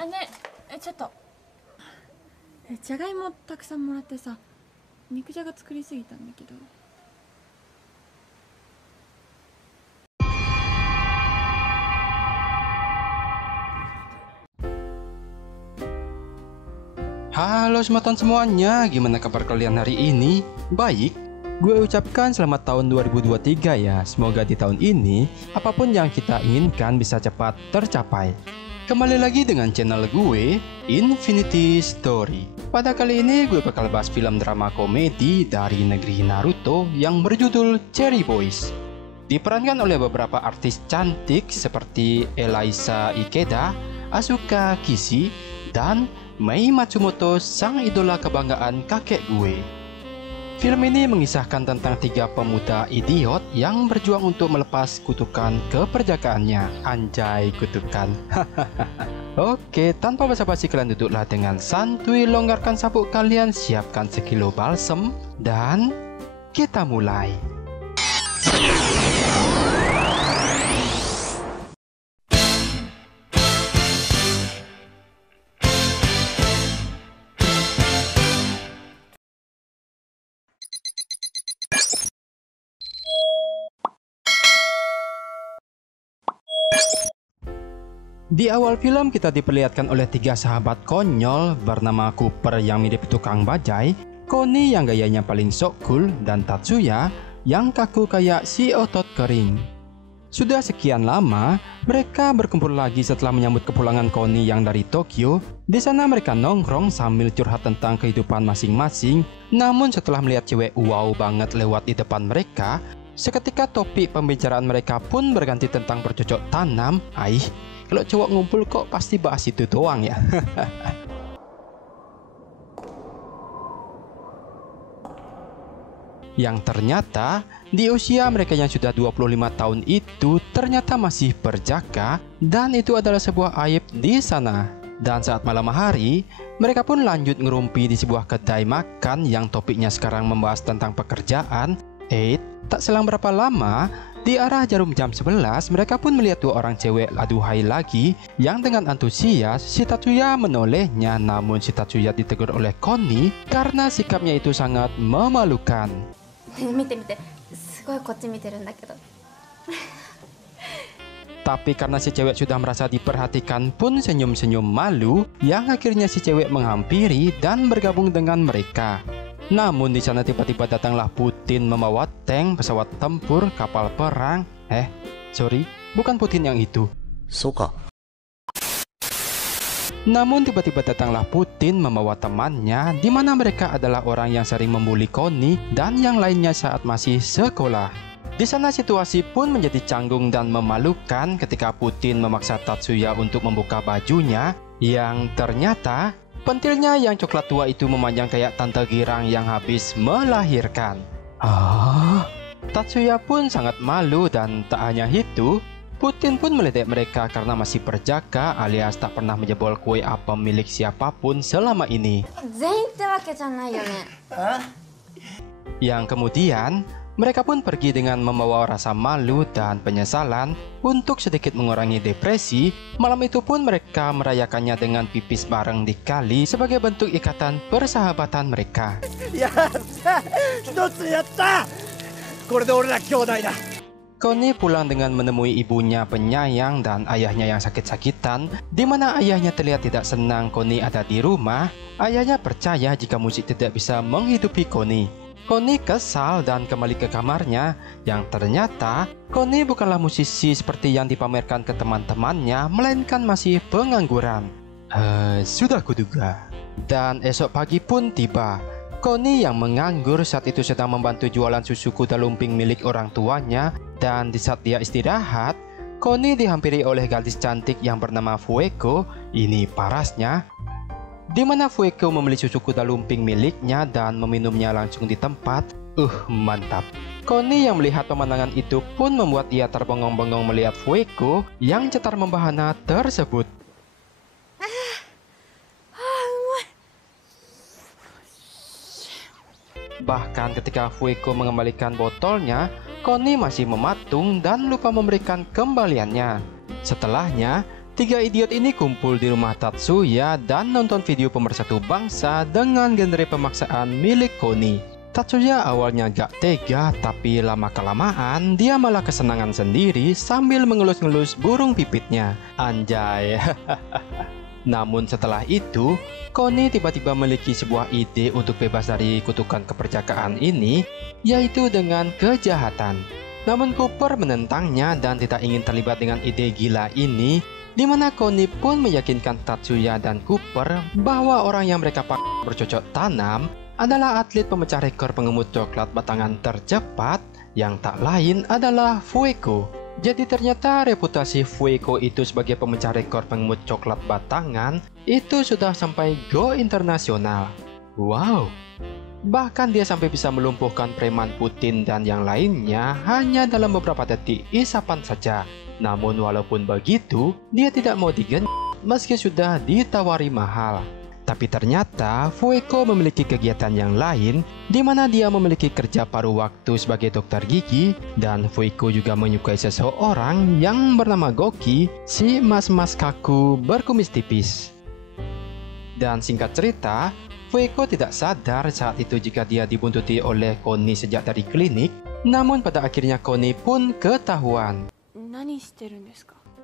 あ、ね、ちょっと。じゃがいもたくさんもらってさ、肉じゃが作りすぎたんだけど。Halo semuatan semuanya, gimana kabar kalian hari ini? Baik, gue ucapkan selamat tahun 2023 ya. Semoga di tahun ini, apapun yang kita inginkan bisa cepat tercapai. Kembali lagi dengan channel gue, Infinity Story. Pada kali ini gue bakal bahas film drama komedi dari negeri Naruto yang berjudul Cherry Boys. Diperankan oleh beberapa artis cantik seperti Elisa Ikeda, Asuka Kishi, dan Mei Matsumoto, sang idola kebanggaan kakek gue. Film ini mengisahkan tentang 3 pemuda idiot yang berjuang untuk melepas kutukan keperjakaannya. Anjay, kutukan. Oke, tanpa basa-basi kalian duduklah dengan santuy, longgarkan sabuk kalian, siapkan sekilo balsem, dan kita mulai. Di awal film kita diperlihatkan oleh 3 sahabat konyol bernama Cooper yang mirip tukang bajai, Connie yang gayanya paling sok cool, dan Tatsuya yang kaku kayak si otot kering. Sudah sekian lama, mereka berkumpul lagi setelah menyambut kepulangan Connie yang dari Tokyo. Di sana mereka nongkrong sambil curhat tentang kehidupan masing-masing. Namun setelah melihat cewek wow banget lewat di depan mereka, seketika topik pembicaraan mereka pun berganti tentang bercocok tanam. Kalau cowok ngumpul kok pasti bahas itu doang ya. Yang ternyata di usia mereka yang sudah 25 tahun itu ternyata masih berjaka, dan itu adalah sebuah aib di sana. Dan saat malam hari, mereka pun lanjut ngerumpi di sebuah kedai makan yang topiknya sekarang membahas tentang pekerjaan. Tak selang berapa lama, di arah jarum jam 11, mereka pun melihat 2 orang cewek aduhai lagi yang dengan antusias si Tatsuya menolehnya. Namun si Tatsuya ditegur oleh Connie karena sikapnya itu sangat memalukan. Tapi karena si cewek sudah merasa diperhatikan pun senyum-senyum malu, yang akhirnya si cewek menghampiri dan bergabung dengan mereka. Namun di sana tiba-tiba datanglah Putin membawa tank, pesawat tempur, kapal perang. Sorry, bukan Putin yang itu. Soka. Namun tiba-tiba datanglah Putin membawa temannya, di mana mereka adalah orang yang sering membuli Connie dan yang lainnya saat masih sekolah. Di sana situasi pun menjadi canggung dan memalukan ketika Putin memaksa Tatsuya untuk membuka bajunya, yang ternyata pentilnya yang coklat tua itu memanjang kayak tante girang yang habis melahirkan. Tatsuya pun sangat malu, dan tak hanya itu, Putin pun meledek mereka karena masih berjaka alias tak pernah menjebol kue apem milik siapapun selama ini. Yang kemudian mereka pun pergi dengan membawa rasa malu dan penyesalan untuk sedikit mengurangi depresi. Malam itu pun mereka merayakannya dengan pipis bareng di kali sebagai bentuk ikatan persahabatan mereka. Connie pulang dengan menemui ibunya penyayang dan ayahnya yang sakit-sakitan, di mana ayahnya terlihat tidak senang Connie ada di rumah. Ayahnya percaya jika musik tidak bisa menghidupi Connie. Connie kesal dan kembali ke kamarnya, yang ternyata Connie bukanlah musisi seperti yang dipamerkan ke teman-temannya, melainkan masih pengangguran. Sudah kuduga. Dan esok pagi pun tiba. Connie yang menganggur saat itu sedang membantu jualan susu kuda lumping milik orang tuanya, dan di saat dia istirahat, Connie dihampiri oleh gadis cantik yang bernama Fueko. Ini parasnya, di mana Fueko membeli susu kuda lumping miliknya dan meminumnya langsung di tempat. Mantap. Connie yang melihat pemandangan itu pun membuat ia terbengong-bengong melihat Fueko yang cetar membahana tersebut. Bahkan ketika Fueko mengembalikan botolnya, Connie masih mematung dan lupa memberikan kembaliannya. Setelahnya, Tiga idiot ini kumpul di rumah Tatsuya dan nonton video pemersatu bangsa dengan genre pemaksaan milik Koni. Tatsuya awalnya gak tega, tapi lama-kelamaan dia malah kesenangan sendiri sambil mengelus-ngelus burung pipitnya. Anjay. Namun setelah itu, Koni tiba-tiba memiliki sebuah ide untuk bebas dari kutukan keperjakaan ini, yaitu dengan kejahatan. Namun Cooper menentangnya dan tidak ingin terlibat dengan ide gila ini, di mana Koni pun meyakinkan Tatsuya dan Cooper bahwa orang yang mereka pakai bercocok tanam adalah atlet pemecah rekor pengemut coklat batangan tercepat yang tak lain adalah Fueko. Jadi ternyata reputasi Fueko itu sebagai pemecah rekor pengemut coklat batangan itu sudah sampai go internasional. Wow. Bahkan dia sampai bisa melumpuhkan preman Putin dan yang lainnya hanya dalam beberapa detik isapan saja. Namun walaupun begitu, dia tidak mau digen meski sudah ditawari mahal. Tapi ternyata Fueko memiliki kegiatan yang lain, di mana dia memiliki kerja paruh waktu sebagai dokter gigi, dan Fueko juga menyukai seseorang yang bernama Goki, si mas-mas kaku berkumis tipis. Dan singkat cerita, Fueko tidak sadar saat itu jika dia dibuntuti oleh Koni sejak dari klinik, namun pada akhirnya Koni pun ketahuan.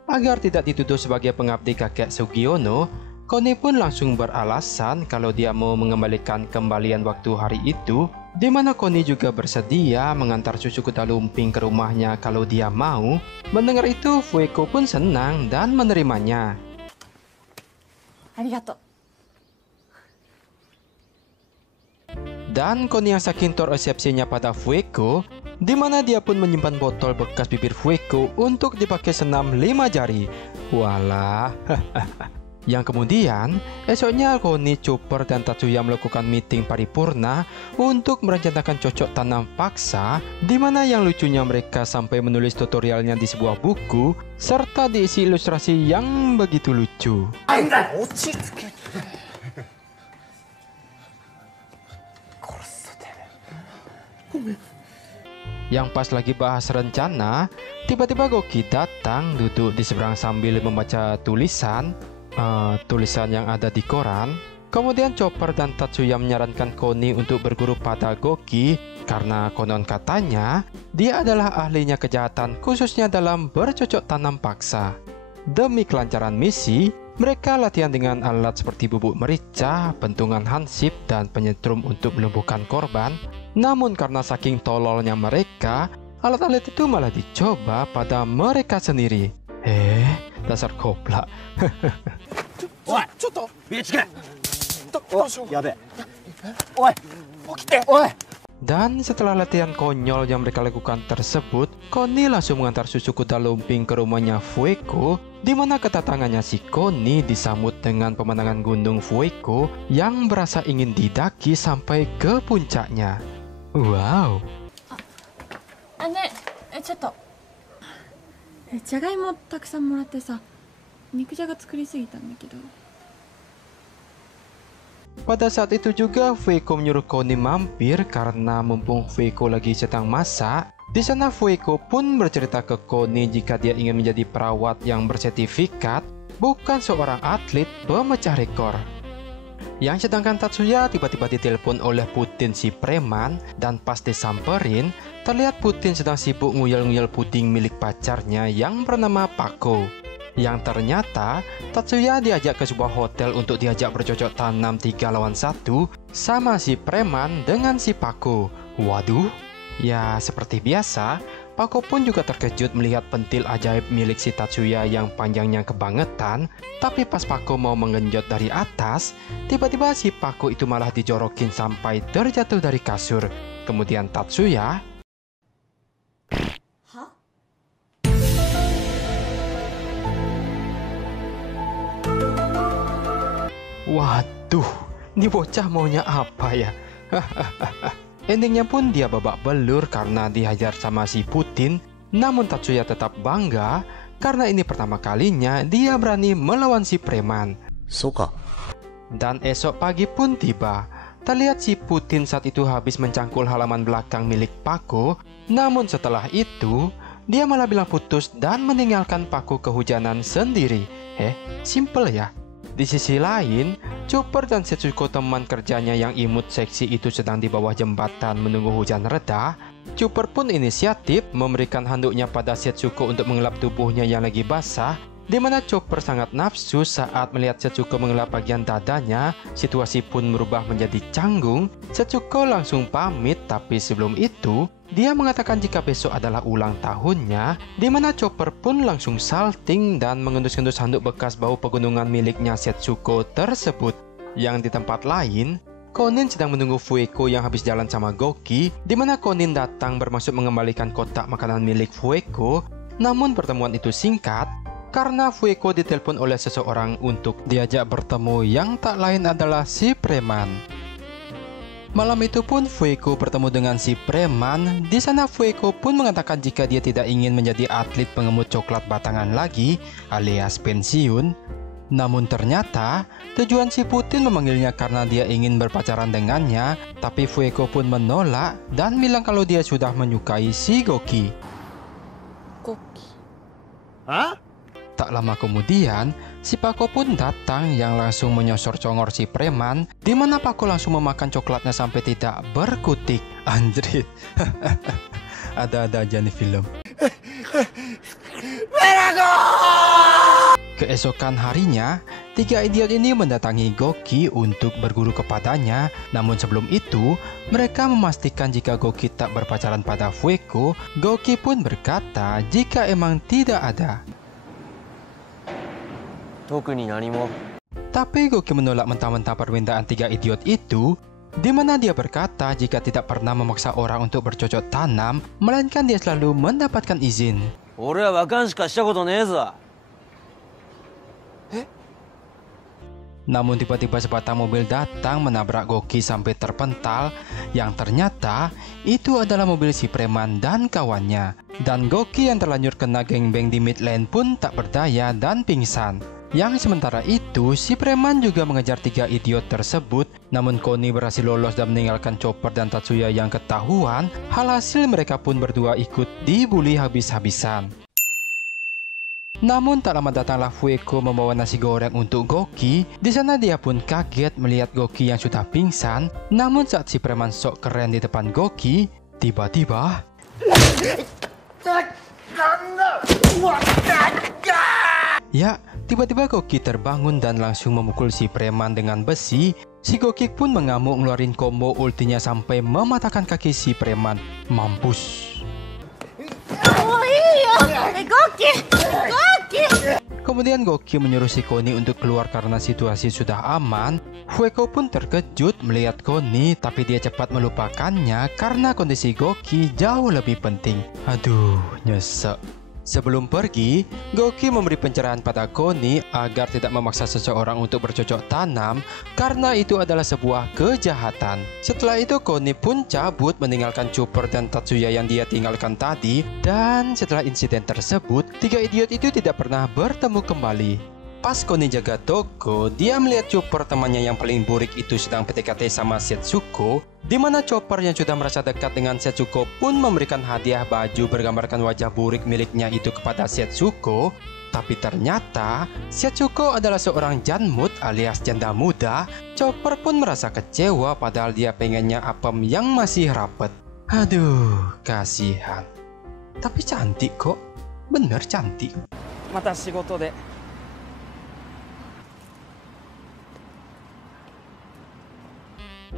Agar tidak dituduh sebagai pengabdi kakek Sugiono, Koni pun langsung beralasan kalau dia mau mengembalikan kembalian waktu hari itu, di mana Koni juga bersedia mengantar susu kuda lumping ke rumahnya kalau dia mau. Mendengar itu, Fueko pun senang dan menerimanya. Arigato. Dan Koni yang saking terresepsinya pada Fueko, di mana dia pun menyimpan botol bekas bibir Fueko untuk dipakai senam 5 jari. Walah. Yang kemudian, esoknya Koni, Chopper, dan Tatsuya melakukan meeting paripurna untuk merencanakan cocok tanam paksa, di mana yang lucunya mereka sampai menulis tutorialnya di sebuah buku, serta diisi ilustrasi yang begitu lucu. Yang pas lagi bahas rencana, tiba-tiba Goki datang duduk di seberang sambil membaca tulisan yang ada di koran. Kemudian Chopper dan Tatsuya menyarankan Koni untuk berguru pada Goki karena konon katanya dia adalah ahlinya kejahatan khususnya dalam bercocok tanam paksa. Demi kelancaran misi, mereka latihan dengan alat seperti bubuk merica, bentungan hansip, dan penyetrum untuk melumpuhkan korban. Namun karena saking tololnya mereka, alat-alat itu malah dicoba pada mereka sendiri. Dasar goblok. Dan setelah latihan konyol yang mereka lakukan tersebut, Koni langsung mengantar susu kuda lumping ke rumahnya Fueko, di mana kedatangannya si Koni disambut dengan pemandangan gunung Fueko yang berasa ingin didaki sampai ke puncaknya. Wow. ちょっとじゃがいもたくさんもらってさ、肉じゃが作りすぎたんだけど。 Pada saat itu juga Fueko menyuruh Koni mampir karena mumpung Fueko lagi sedang masak. Di sana Fueko pun bercerita ke Koni jika dia ingin menjadi perawat yang bersertifikat, bukan seorang atlet pemecah rekor. Yang sedangkan Tatsuya tiba-tiba ditelepon oleh Putin si preman, dan pas disamperin, terlihat Putin sedang sibuk nguyel-nguyel puding milik pacarnya yang bernama Pako. Yang ternyata Tatsuya diajak ke sebuah hotel untuk diajak bercocok tanam 3 lawan 1 sama si preman dengan si Pako. Waduh, ya seperti biasa, Pako pun juga terkejut melihat pentil ajaib milik si Tatsuya yang panjangnya kebangetan. Tapi pas Pako mau mengenjot dari atas, tiba-tiba si Pako itu malah dijorokin sampai terjatuh dari kasur. Kemudian Tatsuya, waduh, ini bocah maunya apa ya? Endingnya pun dia babak belur karena dihajar sama si Putin. Namun Tatsuya tetap bangga karena ini pertama kalinya dia berani melawan si preman. Suka. Dan esok pagi pun tiba. Terlihat si Putin saat itu habis mencangkul halaman belakang milik Pako. Namun setelah itu, dia malah bilang putus dan meninggalkan Pako kehujanan sendiri. Simple ya. Di sisi lain, Chopper dan Setsuko teman kerjanya yang imut seksi itu sedang di bawah jembatan menunggu hujan reda. Chopper pun inisiatif memberikan handuknya pada Setsuko untuk mengelap tubuhnya yang lagi basah, di mana Chopper sangat nafsu saat melihat Setsuko mengelap bagian dadanya. Situasi pun berubah menjadi canggung. Setsuko langsung pamit, tapi sebelum itu dia mengatakan jika besok adalah ulang tahunnya, di mana Chopper pun langsung salting dan mengendus-endus handuk bekas bau pegunungan miliknya Setsuko tersebut. Yang di tempat lain, Konin sedang menunggu Fueko yang habis jalan sama Goki, di mana Konin datang bermaksud mengembalikan kotak makanan milik Fueko. Namun pertemuan itu singkat karena Fueko ditelepon oleh seseorang untuk diajak bertemu yang tak lain adalah si preman. Malam itu pun Fueko bertemu dengan si preman. Di sana Fueko pun mengatakan jika dia tidak ingin menjadi atlet pengemut coklat batangan lagi alias pensiun. Namun ternyata tujuan si Putin memanggilnya karena dia ingin berpacaran dengannya. Tapi Fueko pun menolak dan bilang kalau dia sudah menyukai si Goki. Goki. Hah? Tak lama kemudian, si Pako pun datang yang langsung menyosor congor si preman, di mana Pako langsung memakan coklatnya sampai tidak berkutik. Anjrit. Ada-ada aja nih film. Keesokan harinya, tiga idiot ini mendatangi Goki untuk berguru kepadanya. Namun sebelum itu, mereka memastikan jika Goki tak berpacaran pada Fueko. Goki pun berkata jika emang tidak ada. Tapi Goki menolak mentah-mentah permintaan tiga idiot itu, di mana dia berkata jika tidak pernah memaksa orang untuk bercocok tanam, melainkan dia selalu mendapatkan izin. Namun tiba-tiba sebatang mobil datang menabrak Goki sampai terpental, yang ternyata itu adalah mobil si preman dan kawannya. Dan Goki yang terlanjur kena gengbeng di Midland pun tak berdaya dan pingsan. Yang sementara itu, si preman juga mengejar tiga idiot tersebut. Namun Koni berhasil lolos dan meninggalkan Chopper dan Tatsuya yang ketahuan. Alhasil mereka pun berdua ikut dibully habis-habisan. Namun tak lama datanglah Fueko membawa nasi goreng untuk Goki. Di sana dia pun kaget melihat Goki yang sudah pingsan. Namun saat si preman sok keren di depan Goki, tiba-tiba tiba-tiba Goki terbangun dan langsung memukul si preman dengan besi. Si Goki pun mengamuk ngeluarin combo ultinya sampai mematahkan kaki si preman. Mampus. Goki! Kemudian Goki menyuruh si Koni untuk keluar karena situasi sudah aman. Fueko pun terkejut melihat Koni, tapi dia cepat melupakannya karena kondisi Goki jauh lebih penting. Aduh, nyesek. Sebelum pergi, Goki memberi pencerahan pada Koni agar tidak memaksa seseorang untuk bercocok tanam karena itu adalah sebuah kejahatan. Setelah itu Koni pun cabut meninggalkan Chopper dan Tatsuya yang dia tinggalkan tadi. Dan setelah insiden tersebut, tiga idiot itu tidak pernah bertemu kembali. Pas Koni jaga toko, dia melihat Chopper temannya yang paling burik itu sedang PDKT sama Setsuko, di mana Chopper yang sudah merasa dekat dengan Setsuko pun memberikan hadiah baju bergambarkan wajah burik miliknya itu kepada Setsuko. Tapi ternyata Setsuko adalah seorang janmut alias janda muda. Chopper pun merasa kecewa padahal dia pengennya apem yang masih rapet. Aduh, kasihan. Tapi cantik kok. Bener cantik. Mata shigoto de.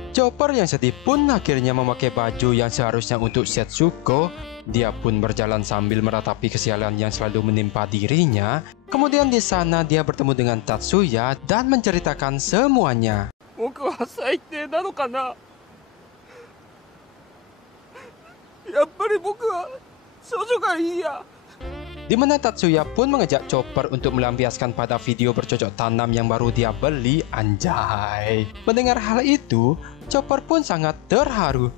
Chopper yang sedih pun akhirnya memakai baju yang seharusnya untuk Setsuko. Dia pun berjalan sambil meratapi kesialan yang selalu menimpa dirinya. Kemudian di sana dia bertemu dengan Tatsuya dan menceritakan semuanya. Di mana Tatsuya pun mengajak Chopper untuk melampiaskan pada video bercocok tanam yang baru dia beli. Anjay. Mendengar hal itu, Chopper pun sangat terharu.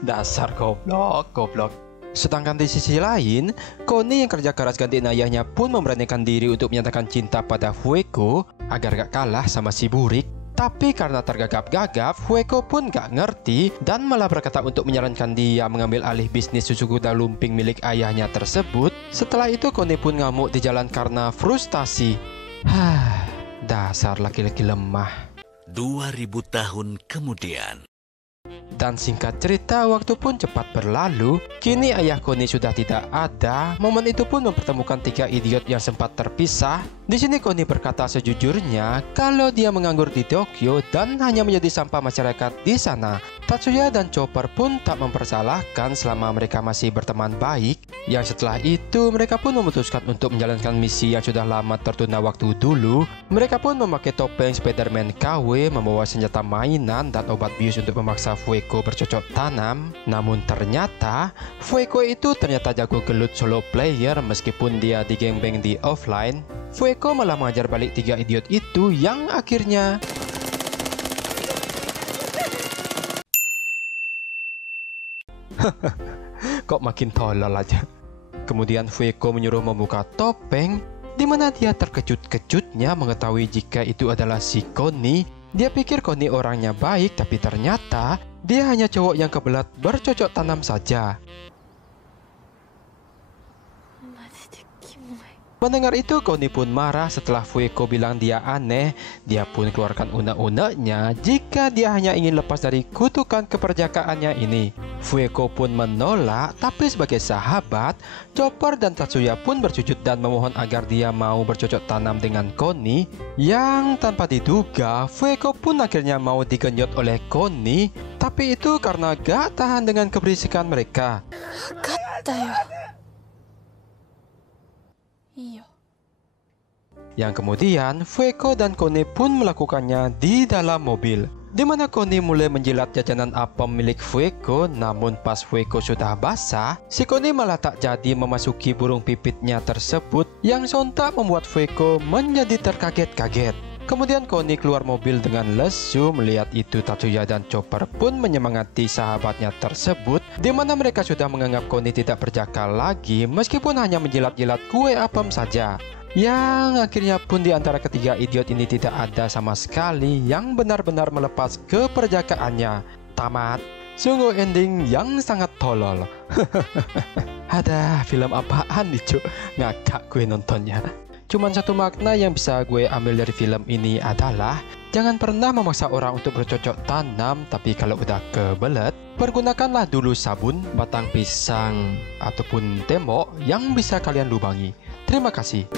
Dasar goblok. Sedangkan di sisi lain, Koni yang kerja keras gantiin ayahnya pun memberanikan diri untuk menyatakan cinta pada Fueko agar gak kalah sama si burik. Tapi karena tergagap-gagap, Fueko pun gak ngerti dan malah berkata untuk menyarankan dia mengambil alih bisnis susu kuda lumping milik ayahnya tersebut. Setelah itu Connie pun ngamuk di jalan karena frustasi. Dasar laki-laki lemah. 2000 tahun kemudian. Dan singkat cerita, waktu pun cepat berlalu. Kini ayah Connie sudah tidak ada. Momen itu pun mempertemukan 3 idiot yang sempat terpisah. Di sini Connie berkata sejujurnya kalau dia menganggur di Tokyo dan hanya menjadi sampah masyarakat di sana. Tatsuya dan Chopper pun tak mempersalahkan selama mereka masih berteman baik. Yang setelah itu mereka pun memutuskan untuk menjalankan misi yang sudah lama tertunda waktu dulu. Mereka pun memakai topeng Spider-Man KW, membawa senjata mainan dan obat bius untuk memaksa Fueko bercocok tanam. Namun ternyata Fueko itu ternyata jago gelut solo player meskipun dia digengbeng di offline. Fueko malah mengajar balik 3 idiot itu yang akhirnya kok makin tolol aja. Kemudian Fueko menyuruh membuka topeng, di mana dia terkejut-kejutnya mengetahui jika itu adalah si Connie. Dia pikir Connie orangnya baik, tapi ternyata dia hanya cowok yang kebelat bercocok tanam saja. Mendengar itu, Connie pun marah setelah Fueko bilang dia aneh. Dia pun keluarkan unek-uneknya jika dia hanya ingin lepas dari kutukan keperjakaannya ini. Fueko pun menolak, tapi sebagai sahabat, Chopper dan Tatsuya pun bersujud dan memohon agar dia mau bercocok tanam dengan Connie. Yang tanpa diduga, Fueko pun akhirnya mau digenyot oleh Connie. Tapi itu karena gak tahan dengan keberisikan mereka. Yang kemudian Fueko dan Connie pun melakukannya di dalam mobil, di mana Connie mulai menjilat jajanan apem milik Fueko. Namun pas Fueko sudah basah, si Connie malah tak jadi memasuki burung pipitnya tersebut, yang sontak membuat Fueko menjadi terkaget-kaget. Kemudian Connie keluar mobil dengan lesu. Melihat itu, Tatsuya dan Chopper pun menyemangati sahabatnya tersebut, di mana mereka sudah menganggap Connie tidak berjakal lagi meskipun hanya menjilat-jilat kue apem saja. Yang akhirnya pun di antara ketiga idiot ini tidak ada sama sekali yang benar-benar melepas keperjakaannya. Tamat. Sungguh ending yang sangat tolol. Ada film apaan nih cu? Ngakak gue nontonnya. Cuman satu makna yang bisa gue ambil dari film ini adalah jangan pernah memaksa orang untuk bercocok tanam. Tapi kalau udah kebelet, pergunakanlah dulu sabun, batang pisang, ataupun tembok yang bisa kalian lubangi. Terima kasih.